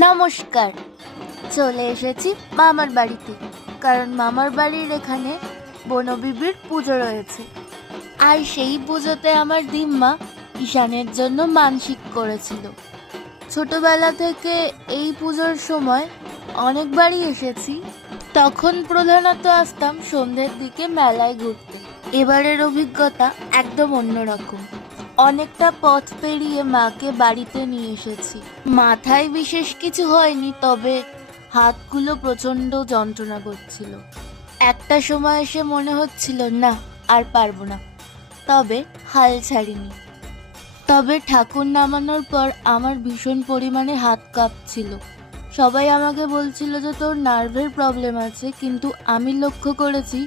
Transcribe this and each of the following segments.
নমস্কার। চলে এসেছি মামার বাড়িতে, কারণ মামার বাড়ির এখানে বনবিবির পুজো রয়েছে। আর সেই পুজোতে আমার দিম্মা ঈশানের জন্য মানসিক করেছিল। ছোটবেলা থেকে এই পুজোর সময় অনেকবারই এসেছি। তখন প্রধানত আসতাম সন্ধ্যের দিকে মেলায় ঘুরতে। এবারের অভিজ্ঞতা একদম অন্যরকম। অনেকটা পথ পেরিয়ে মাকে বাড়িতে নিয়ে এসেছি। মাথায় বিশেষ কিছু হয়নি, তবে হাতগুলো প্রচণ্ড যন্ত্রণা করছিল। একটা সময় এসে মনে হচ্ছিল না, আর পারবো না, তবে হাল ছাড়িনি। তবে ঠাকুর নামানোর পর আমার ভীষণ পরিমাণে হাত কাঁপছিল। সবাই আমাকে বলছিল যে তোর নার্ভের প্রবলেম আছে, কিন্তু আমি লক্ষ্য করেছি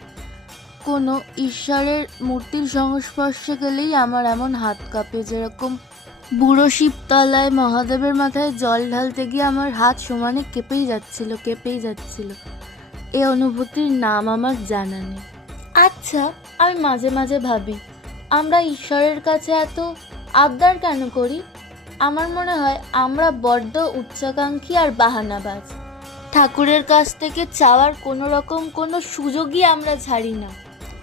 কোনো ঈশ্বরের মূর্তির সংস্পর্শে গেলেই আমার এমন হাত কাঁপে। যেরকম বুড়ো শিবতলায় মহাদেবের মাথায় জল ঢালতে গিয়ে আমার হাত সমানে কেঁপেই যাচ্ছিল। এই অনুভূতির নাম আমার জানা নেই। আচ্ছা, আমি মাঝে মাঝে ভাবি আমরা ঈশ্বরের কাছে এত আবদার কেন করি? আমার মনে হয় আমরা বড্ড উচ্চাকাঙ্ক্ষী আর বাহানাবাজ। ঠাকুরের কাছ থেকে চাওয়ার কোনো সুযোগই আমরা ছাড়ি না।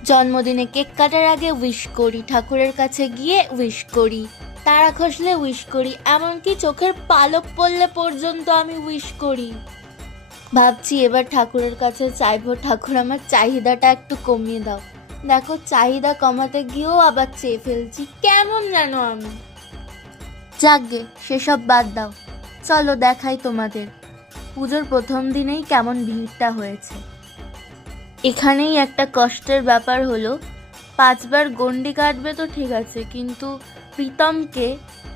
জন্মদিনে কেক কাটার আগে উইশ করি, ঠাকুরের কাছে গিয়ে উইশ করি, তারা খসলে উইশ করি, এমনকি চোখের পালক পড়লে পর্যন্ত আমি উইশ করি। ভাবছি এবার ঠাকুরের কাছে চাইবো, ঠাকুর আমার চাহিদাটা একটু কমিয়ে দাও। দেখো, চাহিদা কমাতে গিয়েও আবার চেয়ে ফেলছি, কেমন যেন আমি। যাকগে, সেসব বাদ দাও, চলো দেখাই তোমাদের পুজোর প্রথম দিনেই কেমন ভিড়টা হয়েছে। এখানেই একটা কষ্টের ব্যাপার হলো, 5 বার গণ্ডি কাটবে তো ঠিক আছে, কিন্তু প্রীতমকে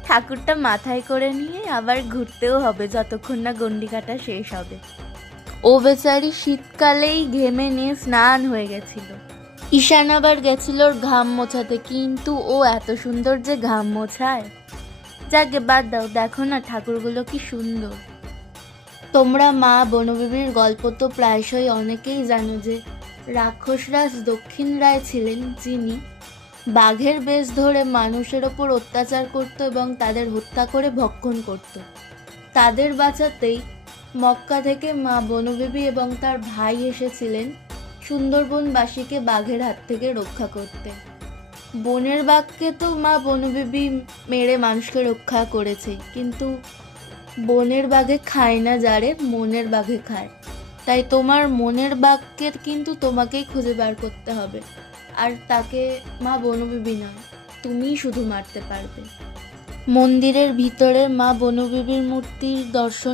ঠাকুরটা মাথায় করে নিয়ে আবার ঘুরতেও হবে যতক্ষণ না গণ্ডি কাটা শেষ হবে। ও বেচারি শীতকালেই ঘেমে নিয়ে স্নান হয়ে গেছিল। ঈশান আবার গেছিল ওর ঘাম মোছাতে, কিন্তু ও এত সুন্দর যে ঘাম মোছায়। যাকে বাদ দাও, দেখো না ঠাকুরগুলো কি সুন্দর। তোমরা মা বনবিবির গল্প তো প্রায়শই অনেকেই জানো যে রাক্ষসরাজ দক্ষিণ রায় ছিলেন, যিনি বাঘের বেশ ধরে মানুষের ওপর অত্যাচার করত এবং তাদের হত্যা করে ভক্ষণ করত। তাদের বাঁচাতেই মক্কা থেকে মা বনবিবি এবং তার ভাই এসেছিলেন সুন্দরবনবাসীকে বাঘের হাত থেকে রক্ষা করতে। বনের বাঘকে তো মা বনবিবি মেরে মানুষকে রক্ষা করেছে, কিন্তু বনের বাঘে খায় না যারে, মনের বাঘে খায়। তাই তোমার মনের বাঘকে কিন্তু তোমাকেই খুঁজে বার করতে হবে, আর তাকে মা বনবিবি নয়, তুমিই শুধু মারতে পারবে। মন্দিরের ভিতরে মা বনবিবির মূর্তির দর্শন